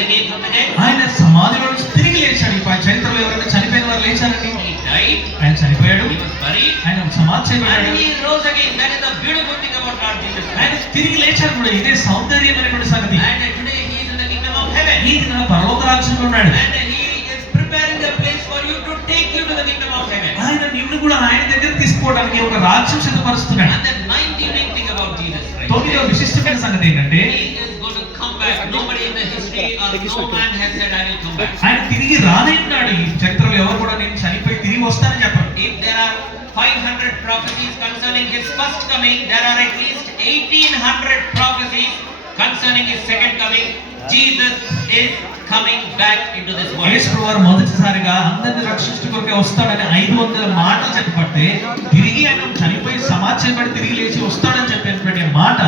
rise again from the dead. ఆయన సమాధిలో నుంచి తిరిగి లేచాడు. ఈ చరిత్రలో ఎవరైనా చనిపోయిన వారు లేచారండి? He died. ఆయన చనిపోయాడు, He was buried. ఆయన సమాధి చేయబడ్డాడు, And he rose again. That is the beautiful thing about Lord Jesus Christ. ఆయన తిరిగి లేచాడు కూడా. ఇదే సౌందర్యమైనటువంటి సంగతి. And today he is in the kingdom of heaven. ఈ దిన పరలోక రాజ్యంలో ఉన్నాడు. And he is preparing a place for you to take you to the kingdom of heaven. ఆయన నిన్ను కూడా ఆయన దగ్గర తీసుకోవడానికి ఒక రాజ్యం సిద్ధపరుస్తున్నాడు. And the ninth unique thing about Jesus Christ. తొమ్మిదవ విశిష్టమైన సంగతి ఏంటంటే He is going to come back. Nobody in the history or no man has said I will come back. ఆయన తిరిగి రానే ఉన్నాడు. ఈ చరిత్రలో ఎవరు కూడా నేను చనిపోయి తిరిగి వస్తానని చెప్పరు. If there are 500 prophecies concerning his first coming, there are at least 1800 prophecies concerning his second coming. Jesus is coming back into this world. యేసు వారు మొదటిసారిగా అందరిని రక్షించు కొరకే వస్తాడని 500 మాటలు చెప్పబడితే తిరిగి ఆయన చనిపోయి సమాధి చేయబడి తిరిగి లేచి వస్తాడని చెప్పినటువంటి మాట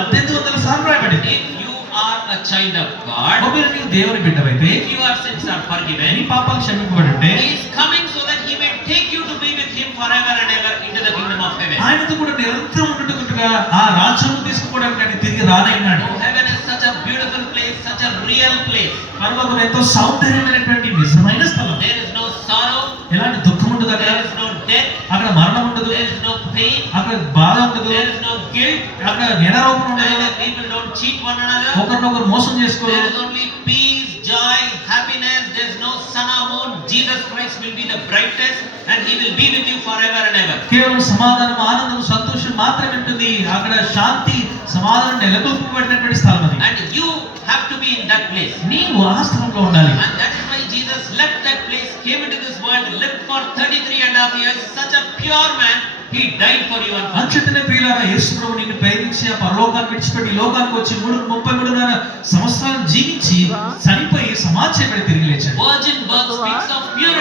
1800 సార్లు రాయబడింది. If you are a child of God, ఒకవేళ నీవు దేవుని బిడ్డవైతే, if your sins are forgiven, నీ పాపాలు క్షమింపబడి ఉంటే, he is coming so that he may take you to be with him forever and ever into the kingdom of heaven. ఆయనతో కూడా నిరంతరం ఉన్నట్టుగా ఆ రాజ్యాన్ని తీసుకోవడానికి ఆయన తిరిగి రానయ్యాడు. Heaven is such a beautiful place, such a real place. పరలోకం ఎంతో సౌందర్యమైనటువంటి నిజమైన స్థలం. There is no sorrow, ఎలాంటి దుఃఖం ఉండదు అక్కడ. there is no death, అక్కడ మరణం ఉండదు, there is no pain, అక్కడ బాధ ఉండదు, there is no guilt, అక్కడ నేరారోపణ ఉండదు, and people don't cheat one another. ఒకరినొకరు మోసం చేసుకోరు. There is only peace, joy, happiness. There is no sun or moon. Jesus Christ will be the brightest and he will be with you forever and ever. కేవలం సమాధానం, ఆనందం, సంతోషం మాత్రమే ఉంటుంది. అక్కడ శాంతి, సమాధానం నెలకొల్పబడినటువంటి స్థలం అది. And you have to be in that place. నీవు ఆ స్థలంలో ఉండాలి. And that is why Jesus left that place, came into this world, lived for 33.5 years, such a pure man. He died for you and for me. అంచేతనే ప్రియులారా, యేసు ప్రభువు నిన్ను ప్రేమించి ఆ పరలోకాన్ని విడిచిపెట్టి ఈ లోకానికి వచ్చి 33.5 సంవత్సరాలు జీవించి చనిపోయి సమాధి చేయబడి తిరిగి లేచాడు. Virgin